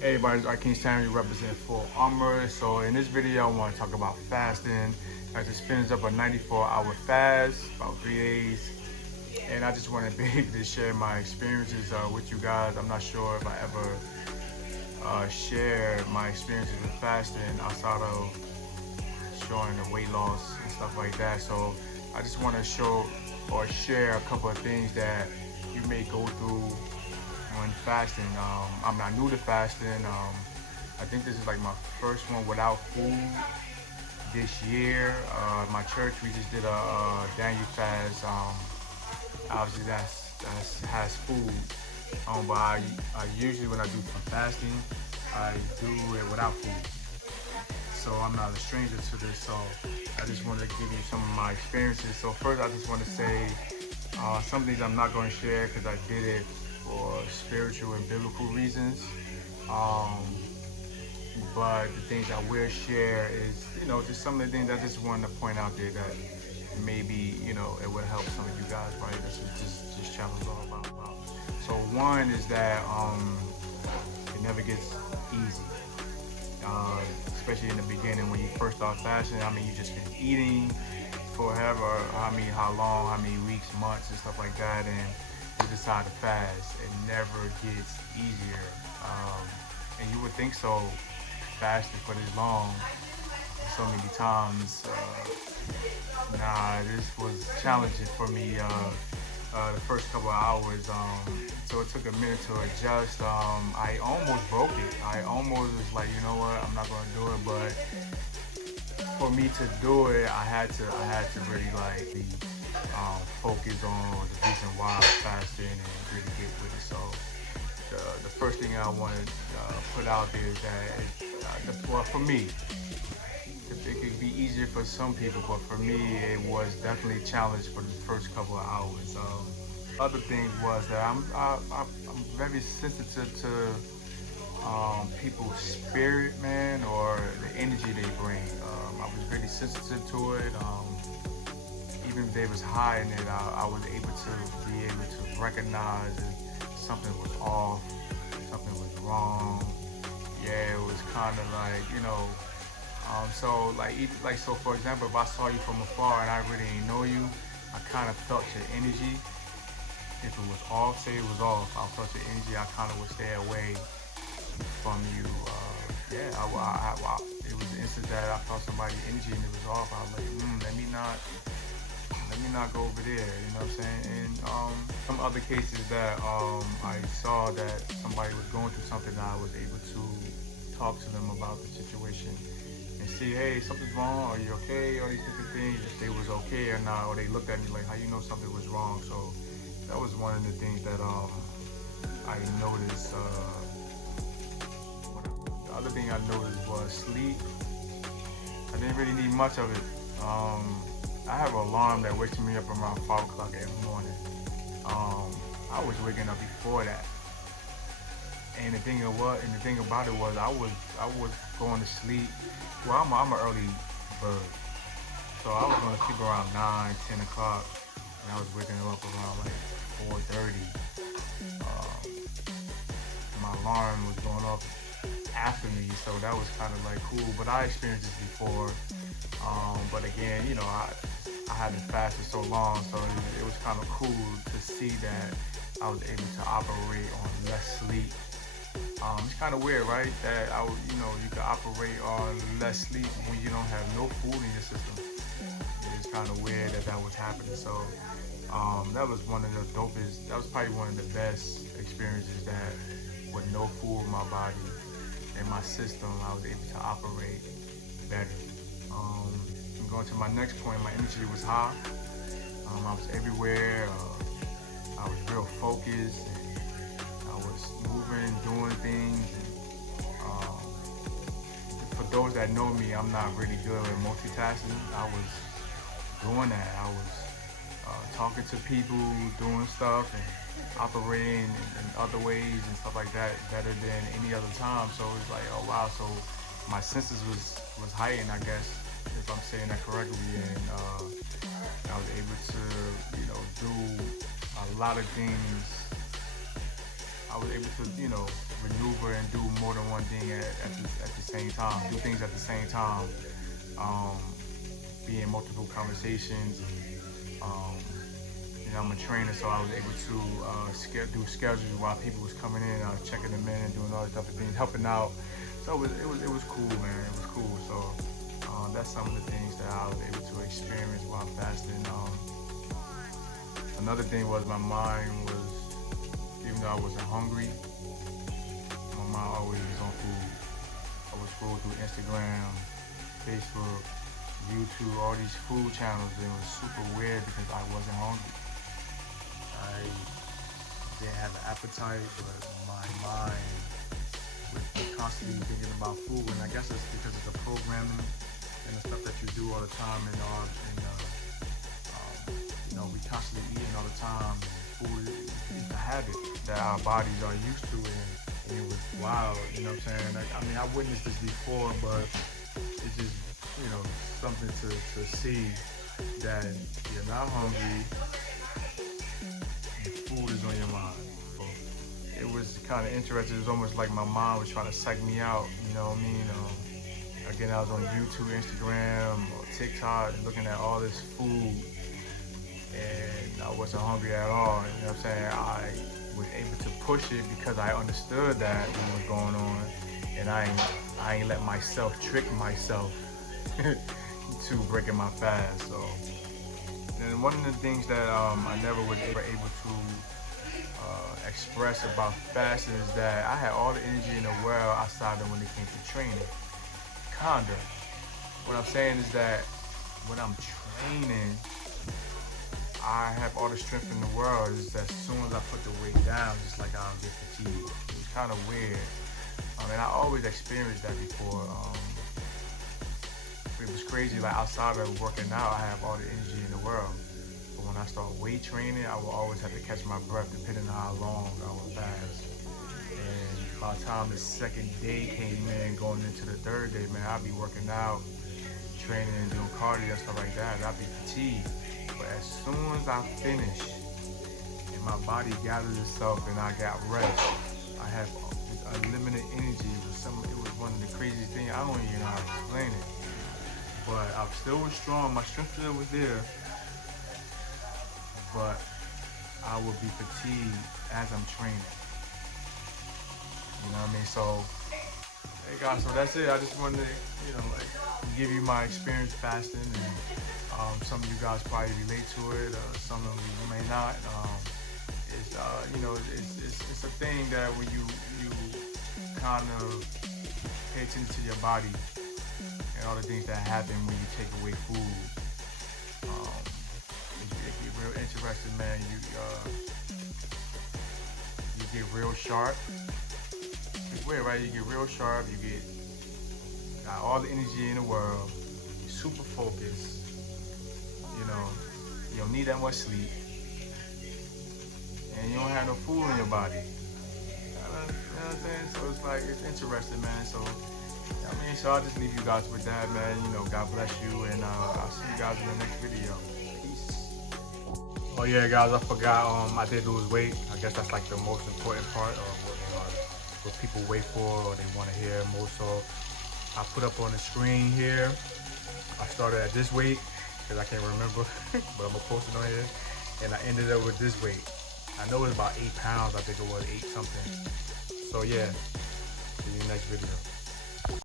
Hey everybody, I King Sammy represent Full Armor. So in this video, I want to talk about fasting. I just finished up a 94-hour fast, about 3 days. And I just want to be able to share my experiences with you guys. I'm not sure if I ever share my experiences with fasting outside of showing the weight loss and stuff like that. So I just want to show or share a couple of things that you may go through when fasting. I'm not new to fasting. I think this is like my first one without food this year. My church, we just did a Daniel fast. Obviously that's has food. But I usually when I do some fasting, I do it without food. So I'm not a stranger to this. So I just wanted to give you some of my experiences. So first, I just want to say some things I'm not going to share because I did it for spiritual and biblical reasons. But the things I will share is, just some of the things I just wanted to point out there that maybe, it would help some of you guys, right? That's what this channel is all about. So one is that it never gets easy. Especially in the beginning when you first start fasting. I mean, you just been eating forever, how long, how many weeks, months, and stuff like that, and you decide to fast. It never gets easier. And you would think so, fasting for this long, so many times. This was challenging for me the first couple of hours. So it took a minute to adjust. I almost broke it. I almost was like, you know what, I'm not gonna do it. But for me to do it, I had to really focus on the reason why I was fasting and really get with it. So the first thing I want to put out there is that, well, for me, it could be easier for some people, but for me, it was definitely a challenge for the first couple of hours. Other thing was that I'm very sensitive to people's spirit, man, or the energy they bring. I was really sensitive to it. Even if they was high in it, I was able to recognize if something was off, something was wrong. Yeah, it was kind of like, so for example, if I saw you from afar and I really didn't know you, I kind of felt your energy. If it was off, say it was off, I felt your energy, I kind of would stay away from you. It was the instant that I felt somebody's energy and it was off, I was like, let me not go over there, you know what I'm saying? And some other cases that I saw that somebody was going through something, I was able to talk to them about the situation and see, hey, something's wrong, are you okay, all these different things, if they was okay or not, or they looked at me like, how you know something was wrong? So that was one of the things that I noticed. The other thing I noticed was sleep. I didn't really need much of it. I have an alarm that wakes me up around 5 o'clock every morning. I was waking up before that. And the thing about it was I was going to sleep. Well, I'm an early bird, so I was going to sleep around 9, 10 o'clock, and I was waking up around like 4:30. My alarm was going off after me, so that was kind of like cool. But I experienced this before. But again, I hadn't fasted so long, so it was kind of cool to see that I was able to operate on less sleep. It's kind of weird, right? That you can operate on less sleep when you don't have no food in your system. It's kind of weird that was happening. So that was one of the dopest. That was probably one of the best experiences, that with no food in my body and my system, I was able to operate better. I'm going to my next point. My energy was high. I was everywhere. I was real focused. I was moving, doing things. And, for those that know me, I'm not really good at multitasking. I was doing that. I was talking to people, doing stuff, and operating in other ways and stuff like that better than any other time. So it's like, oh wow. So my senses was heightened, I guess, if I'm saying that correctly, and I was able to, do a lot of things. I was able to, maneuver and do more than one thing at the same time, do things at the same time, be in multiple conversations. You know, I'm a trainer, so I was able to do schedules while people was coming in, checking them in and doing all these type of things, helping out. So it was cool, man. It was cool. So that's some of the things that I was able to experience while fasting. Another thing was my mind was, even though I wasn't hungry, my mind always was on food. I would scroll through Instagram, Facebook, YouTube, all these food channels, and it was super weird because I wasn't hungry. I didn't have an appetite, but my mind was constantly thinking about food, and I guess it's because of the programming and the stuff that you do all the time, and you know, we constantly eating all the time. Food is a habit that our bodies are used to, and it was wild. You know what I'm saying? I mean, I witnessed this before, but it's just, you know, something to see that you're not hungry and food is on your mind. So it was kind of interesting. It was almost like my mind was trying to psych me out. You know what I mean? Again, I was on YouTube, Instagram, or TikTok, looking at all this food, and I wasn't hungry at all. You know what I'm saying? I was able to push it because I understood that what was going on, and I ain't let myself trick myself to breaking my fast. So, and one of the things that I never was able to express about fasting is that I had all the energy in the world outside of when it came to training. Kinda. What I'm saying is that when I'm training, I have all the strength in the world. It's as soon as I put the weight down, it's like I'll get fatigued. It's kind of weird. And I always experienced that before. It was crazy. Like outside of working out, I have all the energy in the world. But when I start weight training, I will always have to catch my breath depending on how long I will fast. And by the time the second day came in, going into the third day, man, I'd be working out, training and doing cardio and stuff like that. I'd be fatigued. But as soon as I finish and my body gathers itself and I got rest, I have unlimited energy. It was one of the craziest things. I don't even know how to explain it. But I still was strong. My strength still was there. But I would be fatigued as I'm training. You know what I mean? So, hey guys, so that's it. I just wanted to, you know, like give you my experience fasting, and some of you guys probably relate to it, some of you may not. It's you know, it's a thing that when you kind of pay attention to your body and all the things that happen when you take away food. It get real interesting, man. You get real sharp. It's weird, right? You get real sharp. You got all the energy in the world. You're super focused. You know, you don't need that much sleep, and you don't have no food in your body. You know what I'm saying? So it's like, it's interesting, man. So I mean, so I'll just leave you guys with that, man. You know, God bless you, and I'll see you guys in the next video. Peace. Oh yeah, guys, I forgot. I did lose weight. I guess that's like the most important part of what people wait for or they want to hear most of. I put up on the screen here. I started at this weight because I can't remember, but I'm gonna post it on here. And I ended up with this weight. I know it's about 8 pounds. I think it was 8 something. So yeah, see you next video.